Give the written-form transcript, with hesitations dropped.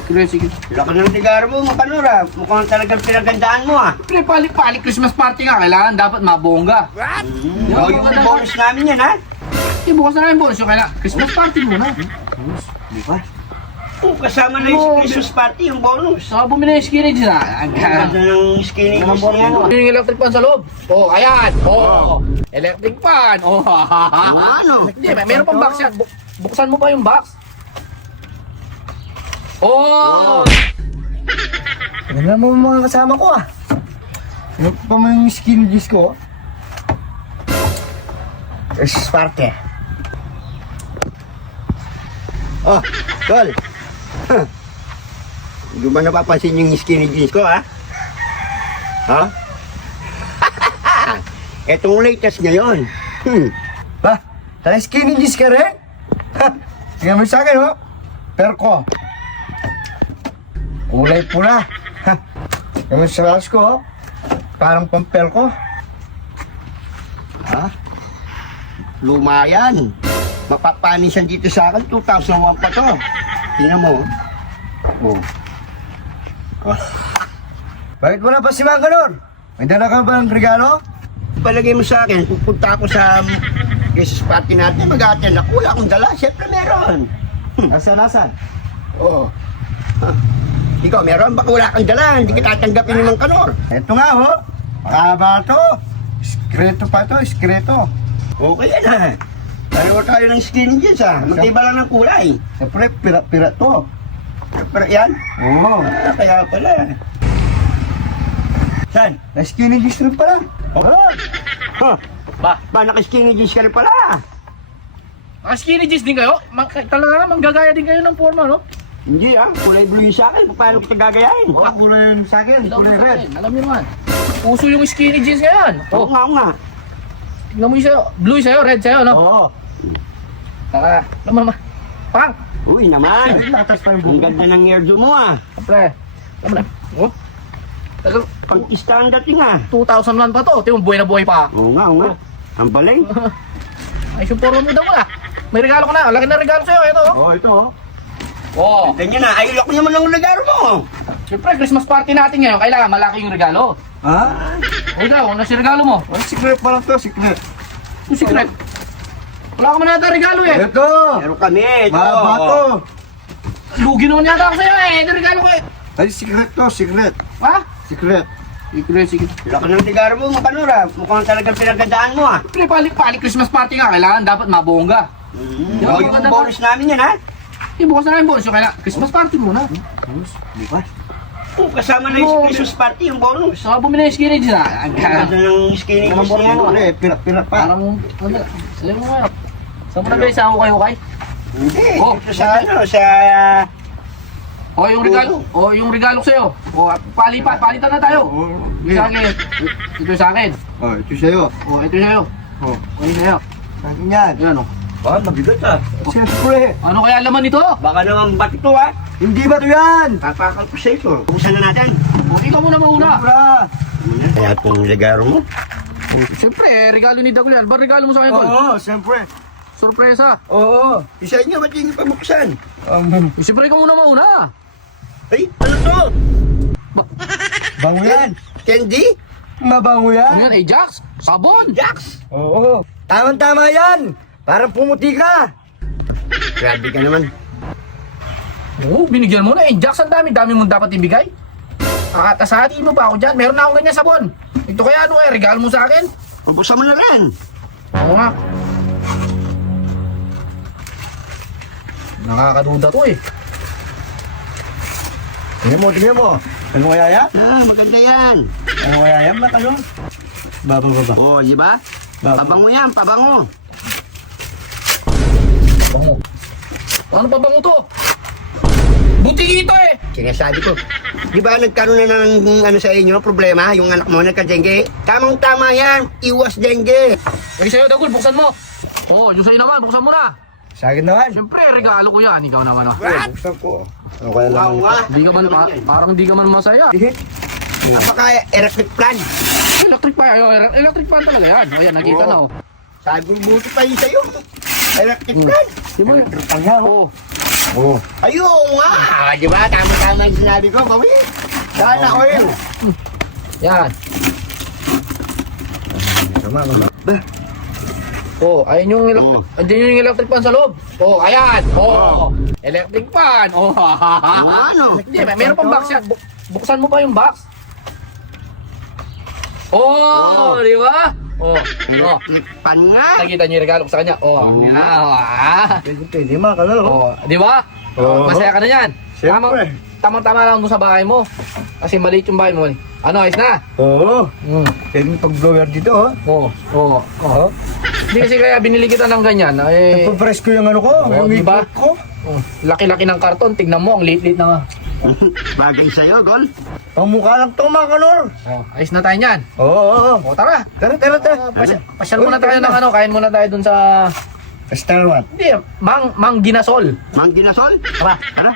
Sige. Laki ng sigaro mo, Makanura. Mukhang talagang pinagandaan mo ah. Pali-pali Christmas party nga. Kailangan dapat mabongga. Oh, yung bonus namin yan ha. Bukas na lang yung bonus. Yung kailangan Christmas party muna. Di ba? Oh, kasama na yung Christmas party, yung bonus. Saka bumili yung skinny jeans ha. Ang ganda ng skinny jeans niya. Yung electric fan sa loob. Oh, ayan. Oh, electric fan. Oh, Ano? Hindi, meron pang box yan. Buksan mo pa yung box. Oh! Ano mo mga kasama ko ah? Ano pa mo yung skinny jeans ko? Christmas party. Oh, Tol. Hindi ba napapansin yung skinny jeans ko, ha? Ha? Etong latest ngayon. Ba? Tayo skinny jeans ka rin? Ha? Tingnan mo sa akin, oh. Perko. Kulay pula. Ha? Tingnan mo sa alas ko, oh. Parang pampelko. Ha? Luma yan. Mapapanisan dito sa akin, 2001 pa to. Tingnan mo. Oh. Bakit wala pa si Mang Ganor? May dala ka ba ng regalo? Palagay mo sa akin, pupunta ako sa Christmas party natin, mag-attend ako. Wala akong dala. Siyempre meron. Nasaan? Oo. Ikaw, meron? Baka wala kang dala. Hindi kita tatanggapin ni Mang Kanor. Ito nga, oh. Makaba to. Iskreto pa to, iskreto. Okay yan ha. Pareho tayo ng skinny jeans ha. Magkaiba lang ng kulay. Siyempre, pira-pira to. Pero yan? Oo. Kaya pala. Saan? Na skinny jeans rin pala. Oh. Huh. Ba? Naka-skinny jeans ka rin pala. Skinny jeans din kayo? Talaga naman gagaya din kayo ng forma, no? Hindi ha. Kulay blue yung sa akin. Paano kita gagayahin? Wala kulay yun sa akin. Kulay red. Alam niyo naman. Puso yung skinny jeans ngayon. Oo nga, oo nga. Tingnan mo yung sa'yo. Blue sa'yo, red sa'yo, no? Oo. Saka, naman. Pang! Uy naman. Natas pa yung Ang buko. ganda ng hairdo mo ah. Siyempre. Naman. Oh. Tagal, Pang-ista ang dating ah. 2001 pa to. Tingnan mo, buhay na buhay pa. Oo nga, oo nga. Ang baling. Ay, yung forma mo daw ah. May regalo ka na. Laki na regalo sa'yo. Ito, oh. Oo, ito oh. Oh. Ganyan na. Ay, lock naman ang regalo mo. Siyempre, Christmas party natin ngayon. Kailangan malaki yung regalo. Ha? O ikaw, ano si regalo mo? Oh, secret pa lang to, secret. Yung secret. Wala ka man nata regalo eh. Ito! Meron kami. Ito. Mahaba to. Lugi naman yata ako sa'yo eh. Ito regalo ko eh. Ay, secret to, secret. Ha? Secret. Sige. Laki ng sigaro mo, Makanura. Mukhang talagang pinagandaan mo ah. Pali Christmas party nga. Kailangan dapat mabongga. Oh, yung bonus namin yan ha. Bukas na lang yung bonus. Yung kailangan Christmas party muna. Di ba? Oh, kasama na yung Christmas party, yung bonus. Saka bumili yung skinny jeans ha. Ang ganda ng skinny jeans niya. Kulay, pira-pira pa. Parang, ano, sa'yo mo nga. Saan mo nabili? Saan ko kayo kay? Hindi. Oh. Ito sa ano, sa... O yung regalo. O yung regalo ko sa'yo. O palitan na tayo. Oh, Ito sa akin. Ito sa akin. oh, ito sa'yo. O ito sa'yo. Oh, O ito sa'yo. sa akin yan. Yan o. Ah, mabigat ah. Siyempre. Ano kaya laman nito? Baka naman ba't ito ah. Hindi ba to yan? Papakal ko sa ito. Buksan na natin. O ikaw muna mauna. Sobra. Kaya itong regalo mo. Siyempre, regalo ni Dagulian. Ba regalo mo sa akin, Tol? Oo, siyempre. Sorpresa. Oo. Isa inyo, ba't yung pabuksan? Siyempre, ikaw muna mauna. Ay, ano to? Bango yan. Candy? Mabango Ano yan. yan? Ajax? Sabon? Jax? Oo. Tama-tama yan. Parang pumuti ka. Grabe ka naman. Oo, binigyan mo na. Ajax, ang dami mong dapat ibigay. Akatasahin mo pa ako dyan. Meron na akong ganyan sabon. Ito kaya ano regalo mo sa akin? Pabuksan mo na rin. Oo nga. Nakakaduda to eh. Tingnan mo. Ano kaya yan? Ah, maganda yan. Ano kaya yan? Ba't ano? Baba. Oh, di ba? Pabango yan, pabango. Bango. Ano pa bango to? Butik ito eh. Sinasabi ko. Di ba nagkaroon na ng ano sa inyo, problema? Yung anak mo nagka-dengue? Tamang-tama yan. Iwas dengue. Eh sa'yo, Dagul, buksan mo. Oo, yung sa'yo naman, buksan mo na. Sa akin naman. Siyempre, regalo ko yan. Ikaw naman ah. What? Buksan ko. Ano kaya Wow, naman? nga. Hindi ka man, parang hindi ka man masaya. Apaka electric plan. Electric fan, electric fan talaga yan. Ayan, nakita na oh. Sabi ko, buti pa yun sa'yo. Electric plan. Di mo yan? Electric fan nga, oh. Oo. Oh. Ayun nga! Di ba? Tama-tama yung sinabi ko, gawin. Sana ko yun. Yan. Tama, tama. Bah, Oh, ayun yung yung electric fan sa loob. Oh, ayan. Oh, electric fan. Oh. Ano? Hindi, meron pang box yan. Buksan mo pa yung box. Oh, di ba? Oh, oh. Electric pan nga. Nakita niyo yung regalo ko sa kanya. Oh, Oo. yan. Ah. pwede mga kalaro. Oh, di ba? Oo. Masaya ka na yan. Siyempre. Tama-tama lang doon sa bahay mo. Kasi maliit yung bahay mo. Ano, ayos na? Oo. Mm. Pwede pag-blower dito, oh. Oo, oo, oo. Hindi kasi kaya binili kita ng ganyan. Eh, Nagpa-press ko yung ano ko, Oo, yung diba? makeup ko. oh, laki-laki ng karton. Tignan mo, ang liit-liit na nga. Bagay sa'yo, Gol. Pamukha lang to mga kalor. Oh, ayos na tayo niyan. Oo, oo, oo. O, tara. Tara, tara, tara. Pasyal muna tayo ng ano, kain muna tayo dun sa... Star what? Hindi, Mang Ginasol. Mang Ginasol? Tara. Tara.